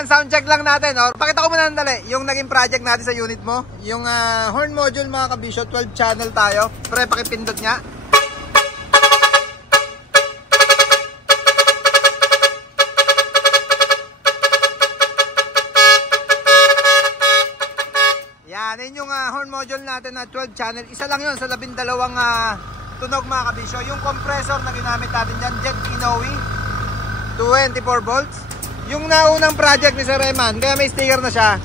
Yan, sound check lang natin. Or, pakita ko muna nandali yung naging project natin sa unit mo. Yung horn module mga kabisyo, 12 channel tayo. Pre, pakipindot niya. Yan, yun yung horn module natin na 12 channel. Isa lang yun sa 12 tunog mga kabisyo. Yung compressor na ginamit natin dyan, Jet Inoue, 24 volts. Yung naunang project ni Sir Eman, kaya may sticker na siya.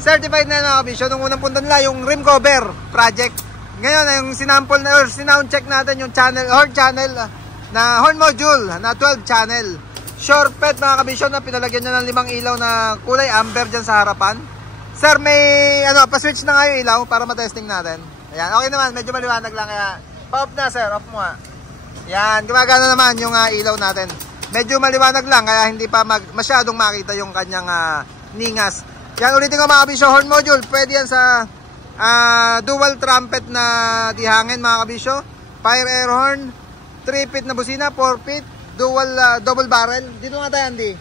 Certified na mga kabisyo. Nung unang punta nila, yung rim cover project. Ngayon, yung sinample na, or sinound check natin yung channel, horn channel na horn module na 12 channel. Short pet mga kabisyo na pinalagyan niya ng 5 ilaw na kulay amber dyan sa harapan. Sir, may pa-switch na nga yung ilaw para matesting natin. Ayan, okay naman, medyo maliwanag lang kaya pa-off na sir, off mo nga. Ayan, gumagana naman yung ilaw natin. Medyo maliwanag lang kaya hindi pa masyadong makita yung kanyang ningas. Yan, ulitin ko mga kabisyo, horn module, pwede yan sa dual trumpet na dihangin mga kabisyo. Fire air horn, 3-pit na busina, 4-pit, dual double barrel. Dito nga tayo, Andy.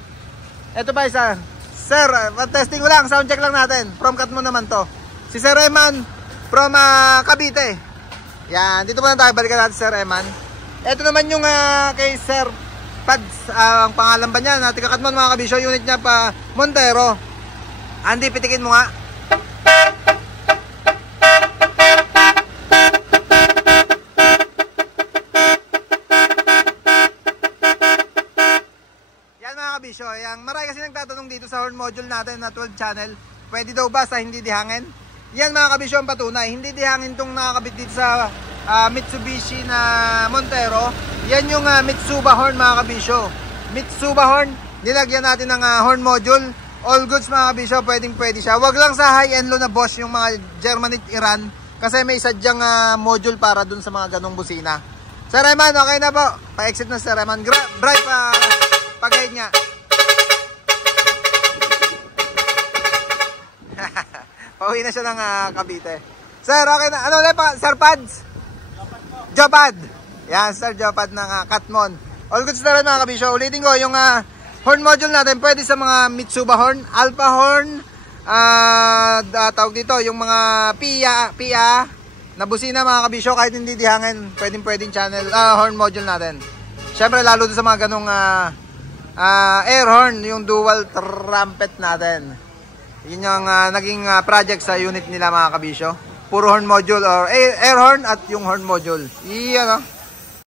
Ito pa isa. Sir, testing ko lang, sound check lang natin. From cut mo naman to. Si Sir Eman from Cavite. Yan, dito muna tayo, balikan natin Sir Eman. Ito naman yung kay Sir Pads, ang pangalan ba niya, natin kakatmon mga kabisyo, unit niya pa Montero. Andy, pitikin mo nga. Yan mga kabisyo, yung marami kasi nagtatanong dito sa horn module natin na 12 channel, pwede daw ba sa hindi dihangin? Yan mga kabisyo ang patunay, hindi dihangin itong nakakabit dito sa Mitsubishi na Montero. Yan yung Mitsuba horn mga kabisyo. Mitsuba horn, nilagyan natin ng horn module. All goods mga kabisyo, pwede siya. Wag lang sa high and low na Bosch yung mga German at Iran, kasi may sadyang module para dun sa mga ganong busina. Sir Eman, okay na po. Pa-exit na Sir Eman. Bright pag-guide niya. Pauwi na siya ng Cavite. Sir, okay na. Ano ulit pa? Sir Pads? Jopad. Yan, Sir Jopad ng Katmon. All goods na rin mga kabisyo. Ulitin ko, yung horn module natin pwede sa mga Mitsuba horn, Alpha horn, tawag dito, yung mga Pia na busina mga kabisyo, kahit hindi dihangin, pwedeng channel, horn module natin. Siyempre, lalo doon sa mga ganong air horn, yung dual trumpet natin. Yun yung naging project sa unit nila mga kabisyo. Puro horn module or air horn at yung horn module. Iyan